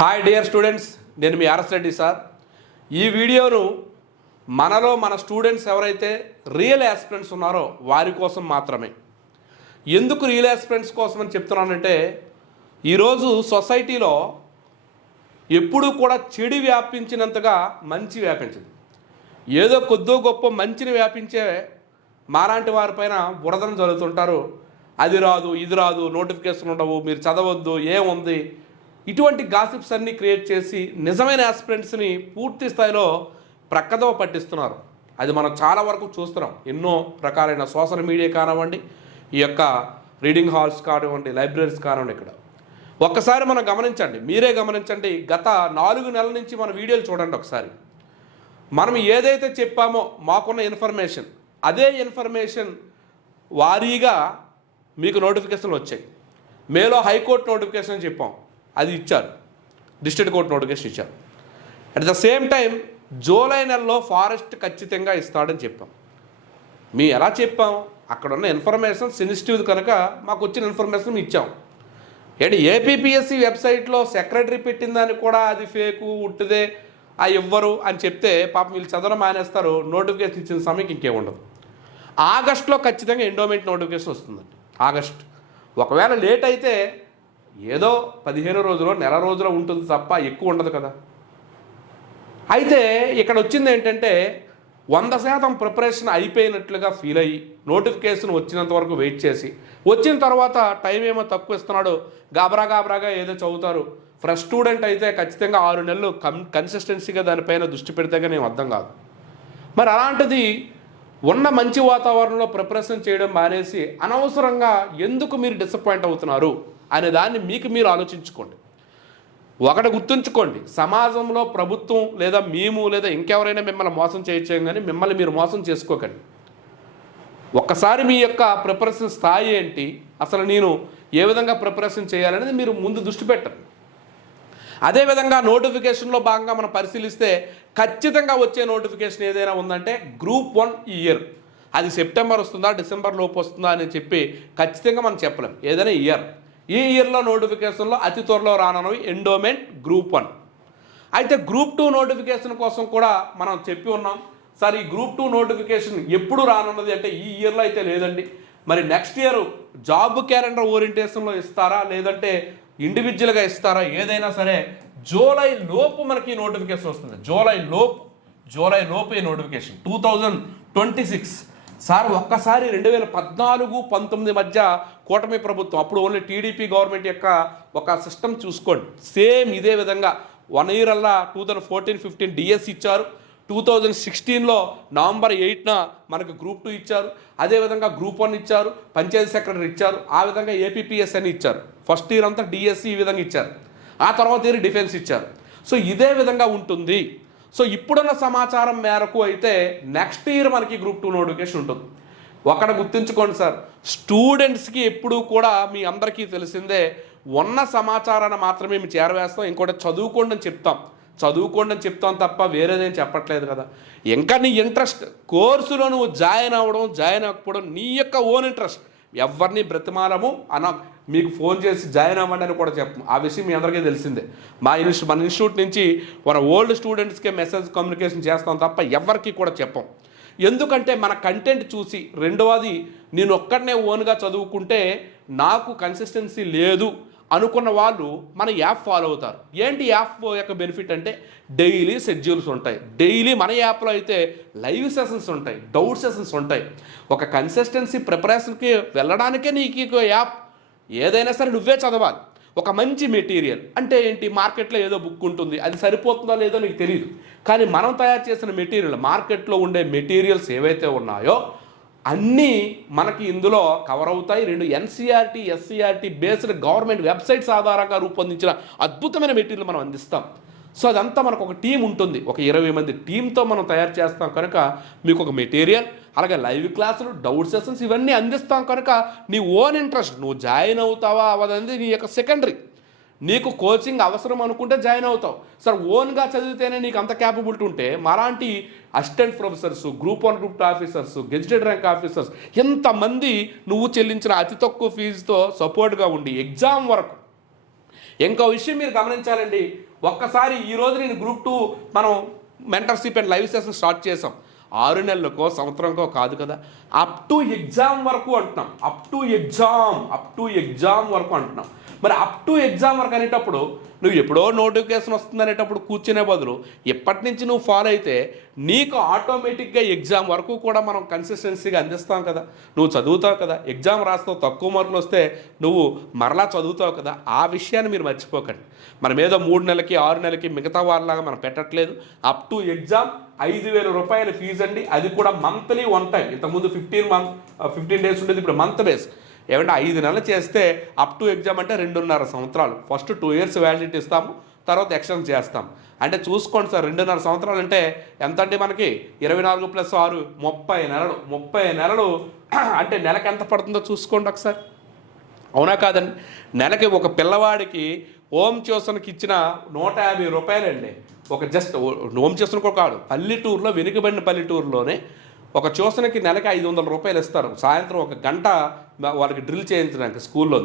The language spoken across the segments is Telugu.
హాయ్ డియర్ స్టూడెంట్స్ నేను మీ ఆర్ఎస్ రెడ్డి సార్. ఈ వీడియోను మనలో మన స్టూడెంట్స్ ఎవరైతే రియల్ యాస్పిరెంట్స్ ఉన్నారో వారి కోసం మాత్రమే. ఎందుకు రియల్ యాస్పిరెంట్స్ కోసం అని చెప్తున్నానంటే ఈరోజు సొసైటీలో ఎప్పుడూ కూడా చెడు వ్యాపించినంతగా మంచి వ్యాపించదు. ఏదో కొద్దో గొప్ప మంచిని వ్యాపించే మాలాంటి వారిపైన బురదను జరుగుతుంటారు అది రాదు ఇది రాదు నోటిఫికేషన్ ఉండవు మీరు చదవద్దు ఏముంది? ఇటువంటి గాసిప్స్ అన్నీ క్రియేట్ చేసి నిజమైన యాస్పిరెంట్స్ని పూర్తి స్థాయిలో ప్రక్కదవ పట్టిస్తున్నారు. అది మనం చాలా వరకు చూస్తున్నాం. ఎన్నో రకాలైన సోషల్ మీడియా కానివ్వండి ఈ యొక్క రీడింగ్ హాల్స్ కానివ్వండి లైబ్రరీస్ కానివ్వండి ఇక్కడ. ఒక్కసారి మనం గమనించండి. మీరే గమనించండి. గత నాలుగు నెలల నుంచి మన వీడియోలు చూడండి ఒకసారి. మనం ఏదైతే చెప్పామో మాకున్న ఇన్ఫర్మేషన్ అదే ఇన్ఫర్మేషన్ వారీగా మీకు నోటిఫికేషన్లు వచ్చాయి. మేలో హైకోర్టు నోటిఫికేషన్ చెప్పాం. అది ఇచ్చారు. డిస్ట్రిక్ట్ కోర్టు నోటిఫికేషన్ ఇచ్చారు. At the same time July నెలలో ఫారెస్ట్ ఖచ్చితంగా ఇస్తాడని చెప్పాం. మేము ఎలా చెప్పాం? అక్కడ ఉన్న ఇన్ఫర్మేషన్ సెన్సిటివ్ కనుక మాకు వచ్చిన ఇన్ఫర్మేషన్ మేము ఇచ్చాం. ఏంటి ఏపీపీఎస్సీ వెబ్సైట్లో సెక్రటరీ పెట్టిన కూడా అది ఫేకు ఉట్టిదే ఆ ఇవ్వరు అని చెప్తే పాపం వీళ్ళు చదవడం మానేస్తారు నోటిఫికేషన్ ఇచ్చిన సమయంకి ఇంకేముండదు ఆగస్ట్లో ఖచ్చితంగా ఎండోమెంట్ నోటిఫికేషన్ వస్తుందండి. ఆగస్ట్. ఒకవేళ లేట్ అయితే ఏదో పదిహేను రోజులు నెల రోజులు ఉంటుంది తప్ప ఎక్కువ ఉండదు కదా. అయితే ఇక్కడ వచ్చింది ఏంటంటే వంద శాతం ప్రిపరేషన్ అయిపోయినట్లుగా ఫీల్ అయ్యి నోటిఫికేషన్ వచ్చినంత వరకు వెయిట్ చేసి వచ్చిన తర్వాత టైం ఏమో తక్కువ ఇస్తున్నాడు గాబరా గాబరాగా ఏదో చదువుతారు. ఫ్రెష్ స్టూడెంట్ అయితే ఖచ్చితంగా ఆరు నెలలు కన్ కన్సిస్టెన్సీగా దానిపైన దృష్టి పెడితే కానీ అర్థం కాదు. మరి అలాంటిది ఉన్న మంచి వాతావరణంలో ప్రిపరేషన్ చేయడం మానేసి అనవసరంగా ఎందుకు మీరు డిసప్పాయింట్ అవుతున్నారు? అనే దాన్ని మీకు మీరు ఆలోచించుకోండి. ఒకటి గుర్తుంచుకోండి. సమాజంలో ప్రభుత్వం లేదా మేము లేదా ఇంకెవరైనా మిమ్మల్ని మోసం చేయొచ్చు కానీ మిమ్మల్ని మీరు మోసం చేసుకోకండి. ఒక్కసారి మీ యొక్క ప్రిపరేషన్ స్థాయి ఏంటి? అసలు నేను ఏ విధంగా ప్రిపరేషన్ చేయాలనేది మీరు ముందు దృష్టి పెట్టండి. అదేవిధంగా నోటిఫికేషన్లో భాగంగా మనం పరిశీలిస్తే ఖచ్చితంగా వచ్చే నోటిఫికేషన్ ఏదైనా ఉందంటే గ్రూప్ వన్ ఈ ఇయర్. అది సెప్టెంబర్ వస్తుందా డిసెంబర్ లోపు వస్తుందా అని చెప్పి ఖచ్చితంగా మనం చెప్పలేం. ఏదైనా ఇయర్. ఈ ఇయర్లో నోటిఫికేషన్లో అతి త్వరలో రానున్నవి ఎండోమెంట్ గ్రూప్ వన్. అయితే గ్రూప్ టూ నోటిఫికేషన్ కోసం కూడా మనం చెప్పి ఉన్నాం సార్ ఈ గ్రూప్ టూ నోటిఫికేషన్ ఎప్పుడు రానున్నది అంటే ఈ ఇయర్లో అయితే లేదండి. మరి నెక్స్ట్ ఇయర్ జాబ్ క్యాలెండర్ ఓరియంటేషన్లో ఇస్తారా లేదంటే ఇండివిజువల్గా ఇస్తారా ఏదైనా సరే జూలై లోపు మనకి నోటిఫికేషన్ వస్తుంది. జూలై లోపు జూలై లోపు ఈ notification two thousand twenty six. Sir ఒక్కసారి రెండు వేల పద్నాలుగు పంతొమ్మిది మధ్య కూటమి ప్రభుత్వం అప్పుడు ఓన్లీ టీడీపీ గవర్నమెంట్ యొక్క ఒక సిస్టమ్ చూసుకోండి. సేమ్ ఇదే విధంగా వన్ ఇయర్ అల్లా two thousand fourteen fifteen DS ఇచ్చారు. టూ థౌజండ్ సిక్స్టీన్లో నవంబర్ ఎయిట్న మనకు గ్రూప్ టూ ఇచ్చారు. అదేవిధంగా గ్రూప్ వన్ ఇచ్చారు పంచాయతీ సెక్రటరీ ఇచ్చారు ఆ విధంగా ఏపీపీఎస్ అని ఇచ్చారు. ఫస్ట్ ఇయర్ అంతా డిఎస్సి ఈ విధంగా ఇచ్చారు. ఆ తర్వాత ఇయర్ డిఫెన్స్ ఇచ్చారు. సో ఇదే విధంగా ఉంటుంది. సో ఇప్పుడున్న సమాచారం మేరకు అయితే నెక్స్ట్ ఇయర్ మనకి గ్రూప్ టూ నోటిఫికేషన్ ఉంటుంది. ఒకటి గుర్తుంచుకోండి సార్ స్టూడెంట్స్కి ఎప్పుడూ కూడా మీ అందరికీ తెలిసిందే ఉన్న సమాచారాన్ని మాత్రమే మేము చేరవేస్తాం ఇంకోటి చదువుకోండి అని చెప్తాం. చదువుకోండి అని చెప్తాం తప్ప వేరేదేం చెప్పట్లేదు కదా. ఇంకా నీ ఇంట్రెస్ట్ కోర్సులో నువ్వు జాయిన్ అవ్వడం జాయిన్ అవ్వకపోవడం నీ యొక్క ఓన్ ఇంట్రెస్ట్. ఎవరిని బ్రతిమాలము అన మీకు ఫోన్ చేసి జాయిన్ అవ్వండి అని కూడా చెప్పం ఆ విషయం మీ అందరికీ తెలిసిందే. మా ఇన్స్టి మన ఇన్స్టిట్యూట్ నుంచి మన ఓల్డ్ స్టూడెంట్స్కే మెసేజ్ కమ్యూనికేషన్ చేస్తాం తప్ప ఎవరికి కూడా చెప్పం. ఎందుకంటే మన కంటెంట్ చూసి రెండవది నేను ఒక్కడనే ఓన్గా చదువుకుంటే నాకు కన్సిస్టెన్సీ లేదు అనుకున్న వాళ్ళు మన యాప్ ఫాలో అవుతారు. ఏంటి యాప్ యొక్క బెనిఫిట్ అంటే డైలీ షెడ్యూల్స్ ఉంటాయి. డైలీ మన యాప్లో అయితే లైవ్ సెషన్స్ ఉంటాయి డౌట్ సెషన్స్ ఉంటాయి. ఒక కన్సిస్టెన్సీ ప్రిపరేషన్కి వెళ్ళడానికే నీకు యాప్ ఏదైనా సరే నువ్వే చదవాలి. ఒక మంచి మెటీరియల్. అంటే ఏంటి? మార్కెట్లో ఏదో బుక్ ఉంటుంది. అది సరిపోతుందో లేదో నీకు తెలియదు కానీ మనం తయారు చేసిన మెటీరియల్ మార్కెట్లో ఉండే మెటీరియల్స్ ఏవైతే ఉన్నాయో అన్నీ మనకి ఇందులో కవర్ అవుతాయి. రెండు NCERT SCERT based government websites ఆధారంగా రూపొందించిన అద్భుతమైన మెటీరియల్ మనం అందిస్తాం. సో అదంతా మనకు ఒక టీం ఉంటుంది. ఒక ఇరవై మంది టీంతో మనం తయారు చేస్తాం. కనుక మీకు ఒక మెటీరియల్ అలాగే లైవ్ క్లాసులు డౌట్ సెషన్స్ ఇవన్నీ అందిస్తాం కనుక నీ ఓన్ ఇంట్రెస్ట్ నువ్వు జాయిన్ అవుతావా అవదనేది నీ యొక్క సెకండరీ. నీకు కోచింగ్ అవసరం అనుకుంటే జాయిన్ అవుతావు. సార్ ఓన్గా చదివితేనే నీకు అంత క్యాపబిలిటీ ఉంటే మరాంటి assistant professors group one group two officers gazetted rank officers ఎంతమంది నువ్వు చెల్లించిన అతి తక్కువ ఫీజుతో సపోర్ట్గా ఉండి ఎగ్జామ్ వరకు. ఇంకో విషయం మీరు గమనించాలండి. ఒక్కసారి ఈ రోజు నేను గ్రూప్ టూ మనం mentorship and live session start చేసాం ఆరు నెలలకో సంవత్సరంకో కాదు కదా. అప్ టు ఎగ్జామ్ వరకు అంటున్నాం. Up to exam up to exam వరకు అంటున్నాం. మరి అప్ టు ఎగ్జామ్ వరకు అనేటప్పుడు నువ్వు ఎప్పుడో నోటిఫికేషన్ వస్తుంది అనేటప్పుడు కూర్చునే బదులు ఎప్పటి నుంచి నువ్వు ఫాలో అయితే నీకు ఆటోమేటిక్గా ఎగ్జామ్ వరకు కూడా మనం కన్సిస్టెన్సీగా అందిస్తాం కదా. నువ్వు చదువుతావు కదా. ఎగ్జామ్ రాస్తావు. తక్కువ మార్కులు వస్తే నువ్వు మరలా చదువుతావు కదా. ఆ విషయాన్ని మీరు మర్చిపోకండి. మనం ఏదో మూడు నెలలకి ఆరు నెలలకి మిగతా వాళ్ళలాగా మనం పెట్టట్లేదు. అప్ టు ఎగ్జామ్ ఐదు వేల రూపాయల ఫీజు అండి. అది కూడా మంత్లీ వన్ టైం ఇంతకుముందు ఫిఫ్టీన్ మంత్ ఫిఫ్టీన్ డేస్ ఉండేది. ఇప్పుడు మంత్ బేస్ ఏమంటే ఐదు నెలలు చేస్తే అప్ టు ఎగ్జామ్ అంటే రెండున్నర సంవత్సరాలు. ఫస్ట్ టూ ఇయర్స్ వ్యాలిడిటీ ఇస్తాము తర్వాత ఎక్స్టెండ్ చేస్తాం. అంటే చూసుకోండి సార్ రెండున్నర సంవత్సరాలు అంటే ఎంత అండి మనకి? ఇరవై నాలుగు ప్లస్ ఆరు ముప్పై నెలలు. ముప్పై నెలలు అంటే నెలకు ఎంత పడుతుందో చూసుకోండి ఒకసారి. అవునా కాదండి? నెలకి ఒక పిల్లవాడికి హోమ్ ట్యూషన్కి ఇచ్చిన నూట యాభై రూపాయలండి. ఒక జస్ట్ హోమ్ ట్యూషన్ కూడా కాదు పల్లెటూరులో వెనుకబడిన పల్లెటూరులోనే ఒక ట్యూషన్కి నెలకి ఐదు వందల రూపాయలు ఇస్తారు. సాయంత్రం ఒక గంట వాళ్ళకి డ్రిల్ చేయించడానికి స్కూల్లో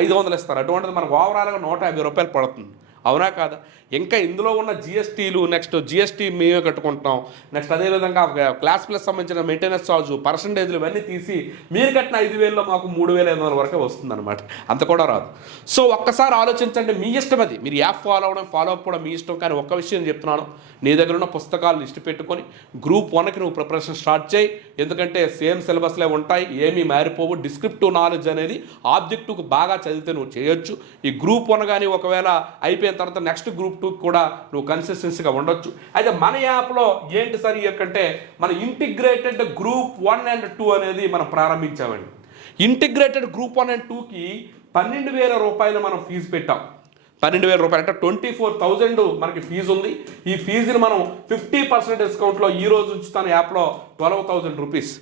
ఐదు వందలు ఇస్తారు. అటువంటిది మనకు ఓవరాల్గా నూట యాభై రూపాయలు పడుతుంది. అవునా కాదా? ఇంకా ఇందులో ఉన్న జిఎస్టీలు నెక్స్ట్ జిఎస్టీ మేమే కట్టుకుంటున్నాం. నెక్స్ట్ అదేవిధంగా క్లాస్ ప్లస్ సంబంధించిన మెయింటెనెన్స్ ఛార్జ్ పర్సంటేజ్లు ఇవన్నీ తీసి మీరు కట్టిన ఐదు వేలలో మాకు మూడు వేల ఐదు వందల వరకే వస్తుంది అనమాట అంత కూడా రాదు. సో ఒక్కసారి ఆలోచించండి మీ ఇష్టం అది. మీరు యాప్ ఫాలో అవ్వడం ఫాలో అవ్వడం మీ ఇష్టం. కానీ ఒక్క విషయం చెప్తున్నాను నీ దగ్గర ఉన్న పుస్తకాలు లిస్ట్ పెట్టుకొని గ్రూప్ వన్కి నువ్వు ప్రిపరేషన్ స్టార్ట్ చేయి. ఎందుకంటే సేమ్ సిలబస్లే ఉంటాయి ఏమీ మారిపోవు. డిస్క్రిప్టివ్ నాలెడ్జ్ అనేది ఆబ్జెక్టివ్కి బాగా చదివితే నువ్వు చేయొచ్చు. ఈ గ్రూప్ వన్ కానీ ఒకవేళ అయిపోయిన తర్వాత నెక్స్ట్ గ్రూప్ టూ కూడా నువ్వు కన్సిస్టెన్సీగా ఉండొచ్చు. అయితే మన యాప్లో ఏంటి సార్ ఈ యొక్కంటే మన integrated group one and two అనేది మనం ప్రారంభించామండి. ఇంటిగ్రేటెడ్ గ్రూప్ వన్ అండ్ టూకి పన్నెండు వేల రూపాయలు మనం ఫీజు పెట్టాం. పన్నెండు వేల రూపాయలు అంటే ట్వంటీ ఫోర్ థౌజండ్ మనకి ఫీజు ఉంది. ఈ ఫీజుని మనం ఫిఫ్టీ పర్సెంట్ డిస్కౌంట్లో ఈ రోజు ఉంచుతాను యాప్లో ట్వెల్వ్ థౌజండ్ రూపీస్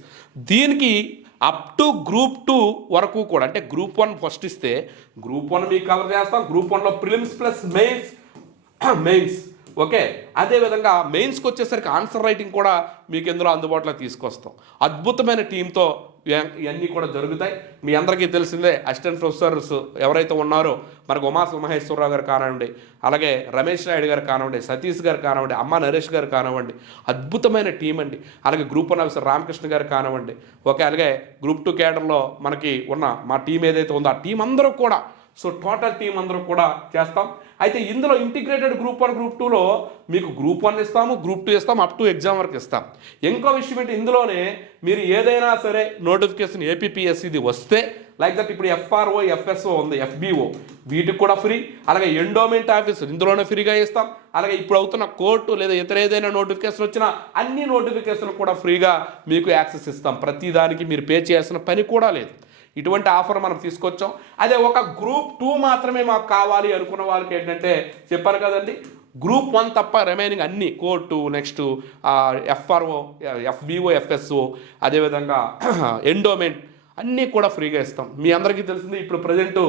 దీనికి అప్ టు గ్రూప్ టూ వరకు కూడా అంటే గ్రూప్ వన్ ఫస్ట్ ఇస్తే గ్రూప్ వన్ మీకు కవర్ చేస్తాం గ్రూప్ వన్లో prelims plus mains mains okay అదేవిధంగా మెయిన్స్కి వచ్చేసరికి ఆన్సర్ రైటింగ్ కూడా మీకు ఇందులో అందుబాటులో తీసుకొస్తాం. అద్భుతమైన టీంతో ఇవన్నీ కూడా జరుగుతాయి. మీ అందరికీ తెలిసిందే అసిస్టెంట్ ప్రొఫెసర్స్ ఎవరైతే ఉన్నారో మనకు ఉమా మహేశ్వరరావు గారు కానివ్వండి అలాగే రమేష్ నాయుడు గారు కానివ్వండి సతీష్ గారు కానివ్వండి అమ్మ నరేష్ గారు కానివ్వండి అద్భుతమైన టీం అండి. అలాగే గ్రూప్ వన్ ఆఫీసర్ రామకృష్ణ గారు కానివ్వండి ఓకే అలాగే గ్రూప్ టూ కేడర్లో మనకి ఉన్న మా టీం ఏదైతే ఉందో ఆ టీం అందరూ కూడా సో టోటల్ టీం అందరూ కూడా చేస్తాం. అయితే ఇందులో ఇంటిగ్రేటెడ్ గ్రూప్ వన్ గ్రూప్ టూలో మీకు గ్రూప్ వన్ ఇస్తాము గ్రూప్ టూ ఇస్తాం అప్ టు ఎగ్జామ్ వరకు ఇస్తాం. ఇంకో విషయం ఏంటి ఇందులోనే మీరు ఏదైనా సరే నోటిఫికేషన్ ఏపీపీఎస్సీది వస్తే లైక్ దట్ ఇప్పుడు ఎఫ్ఆర్ఓ ఎఫ్ఎస్ఓ ఉంది ఎఫ్బిఓ వీటికి కూడా ఫ్రీ. అలాగే ఎండోమెంట్ ఆఫీసర్ ఇందులోనే ఫ్రీగా ఇస్తాం. అలాగే ఇప్పుడు అవుతున్న కోర్టు లేదా ఇతర ఏదైనా నోటిఫికేషన్ వచ్చినా అన్ని నోటిఫికేషన్ కూడా ఫ్రీగా మీకు యాక్సెస్ ఇస్తాం. ప్రతిదానికి మీరు పే చేయాల్సిన పని కూడా లేదు. ఇటువంటి ఆఫర్ మనం తీసుకొచ్చాం. అదే ఒక గ్రూప్ టూ మాత్రమే మాకు కావాలి అనుకున్న వాళ్ళకి ఏంటంటే చెప్పారు కదండి గ్రూప్ వన్ తప్ప రిమైనింగ్ అన్ని court next FRO FBO FSO అదేవిధంగా ఎండోమెంట్ అన్నీ కూడా ఫ్రీగా ఇస్తాం. మీ అందరికీ తెలిసింది ఇప్పుడు ప్రజెంట్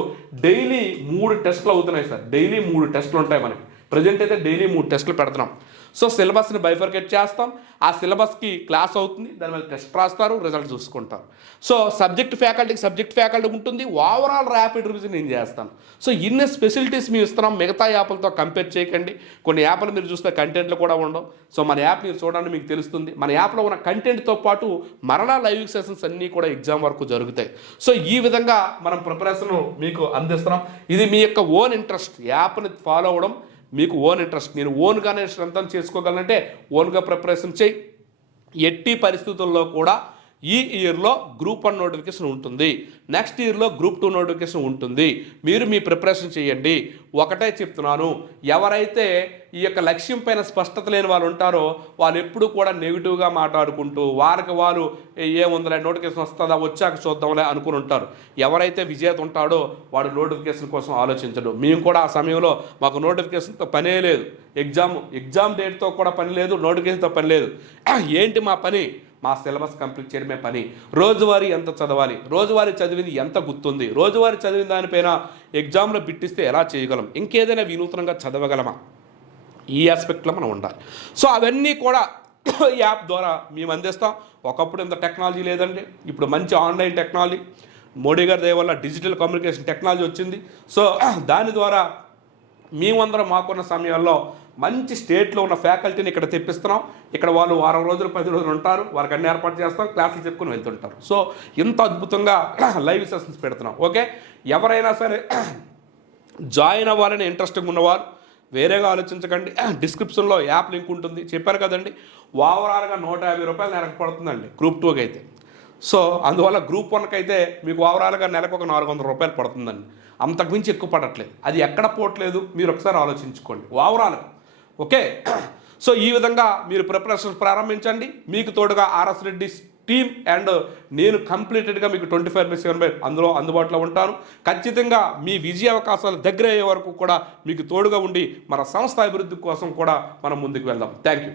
డైలీ మూడు టెస్ట్లు అవుతున్నాయి సార్. డైలీ మూడు టెస్ట్లు ఉంటాయి మనకి. ప్రజెంట్ అయితే డైలీ మూడు టెస్ట్లు పెడుతున్నాం. సో సిలబస్ని బైఫర్కేట్ చేస్తాం. ఆ సిలబస్కి క్లాస్ అవుతుంది. దాని మీద టెస్ట్ రాస్తారు రిజల్ట్ చూసుకుంటారు. సో సబ్జెక్ట్ ఫ్యాకల్టీకి సబ్జెక్ట్ ఫ్యాకల్టీ ఉంటుంది. ఓవరాల్ ర్యాపిడ్ రివిజన్ నేను చేస్తాను. సో ఇన్ని ఫెసిలిటీస్ మేము ఇస్తున్నాం. మిగతా యాప్లతో కంపేర్ చేయకండి. కొన్ని యాప్లు మీరు చూస్తే కంటెంట్లు కూడా ఉండవు. సో మన యాప్ మీరు చూడండి మీకు తెలుస్తుంది. మన యాప్లో ఉన్న కంటెంట్తో పాటు మరలా లైవ్ సెషన్స్ అన్నీ కూడా ఎగ్జామ్ వరకు జరుగుతాయి. సో ఈ విధంగా మనం ప్రిపరేషన్ మీకు అందిస్తున్నాం. ఇది మీ యొక్క ఓన్ ఇంట్రెస్ట్. యాప్ని ఫాలో అవ్వడం మీకు ఓన్ ఇంట్రెస్ట్ నేను ఓన్గానే శ్రద్ధం చేసుకోగలనంటే ఓన్గా ప్రిపరేషన్ చేయి. ఎట్టి పరిస్థితుల్లో కూడా ఈ ఇయర్లో గ్రూప్ వన్ నోటిఫికేషన్ ఉంటుంది. నెక్స్ట్ ఇయర్లో గ్రూప్ టూ నోటిఫికేషన్ ఉంటుంది. మీరు మీ ప్రిపరేషన్ చేయండి. ఒకటే చెప్తున్నాను. ఎవరైతే ఈ యొక్క లక్ష్యం పైన స్పష్టత లేని వాళ్ళు ఉంటారో వాళ్ళు ఎప్పుడు కూడా నెగిటివ్గా మాట్లాడుకుంటూ వారికి వారు ఏముందిలే నోటిఫికేషన్ వస్తుందా వచ్చాక చూద్దాంలే అనుకుని ఉంటారు. ఎవరైతే విజేత ఉంటాడో వాడు నోటిఫికేషన్ కోసం ఆలోచించడు. మేము కూడా ఆ సమయంలో మాకు నోటిఫికేషన్తో పనే లేదు. ఎగ్జామ్ ఎగ్జామ్ డేట్తో కూడా పని లేదు నోటిఫికేషన్తో పని లేదు. ఏంటి మా పని? మా సిలబస్ కంప్లీట్ చేయడమే పని. రోజువారీ ఎంత చదవాలి? రోజువారీ చదివింది ఎంత గుర్తుంది? రోజువారీ చదివిన దానిపైన ఎగ్జామ్లో బిట్టిస్తే ఎలా చేయగలం? ఇంకేదైనా వినూత్నంగా చదవగలమా? ఈ ఆస్పెక్ట్లో మనం ఉండాలి. సో అవన్నీ కూడా యాప్ ద్వారా మేము అందిస్తాం. ఒకప్పుడు ఇంత టెక్నాలజీ లేదండి. ఇప్పుడు మంచి ఆన్లైన్ టెక్నాలజీ మోడీ గారి దయ వల్ల డిజిటల్ కమ్యూనికేషన్ టెక్నాలజీ వచ్చింది. సో దాని ద్వారా మేమందరం మాకున్న సమయాల్లో మంచి స్టేట్లో ఉన్న ఫ్యాకల్టీని ఇక్కడ తెప్పిస్తున్నాం. ఇక్కడ వాళ్ళు వారం రోజులు పది రోజులు ఉంటారు. వారికి అన్ని ఏర్పాటు చేస్తాం. క్లాసులు చెప్పుకుని వెళ్తుంటారు. సో ఇంత అద్భుతంగా లైవ్ సెషన్స్ పెడుతున్నాం. ఓకే? ఎవరైనా సరే జాయిన్ అవ్వాలని ఇంట్రెస్టింగ్ ఉన్నవారు వేరేగా ఆలోచించకండి. డిస్క్రిప్షన్లో యాప్ లింక్ ఉంటుంది. చెప్పారు కదండి? ఓవరాల్గా నూట యాభై రూపాయలు నెలకు పడుతుందండి. గ్రూప్ టూకి అయితే. సో అందువల్ల గ్రూప్ వన్కి అయితే మీకు ఓవరాల్గా నెలకు ఒక నాలుగు వందల రూపాయలు పడుతుందండి. అంతకుమించి ఎక్కువ పడట్లేదు. అది ఎక్కడ పోవట్లేదు? మీరు ఒకసారి ఆలోచించుకోండి. ఓవరాల్గా. ఓకే? సో ఈ విధంగా మీరు ప్రిపరేషన్ ప్రారంభించండి. మీకు తోడుగా ఆర్ఎస్ రెడ్డి టీమ్ అండ్ నేను కంప్లీటెడ్గా మీకు twenty five by seven by అందులో అందుబాటులో ఉంటాను. ఖచ్చితంగా మీ విజయ అవకాశాలు దగ్గర అయ్యే వరకు కూడా మీకు తోడుగా ఉండి మన సంస్థ అభివృద్ధి కోసం కూడా మనం ముందుకు వెళ్దాం. Thank you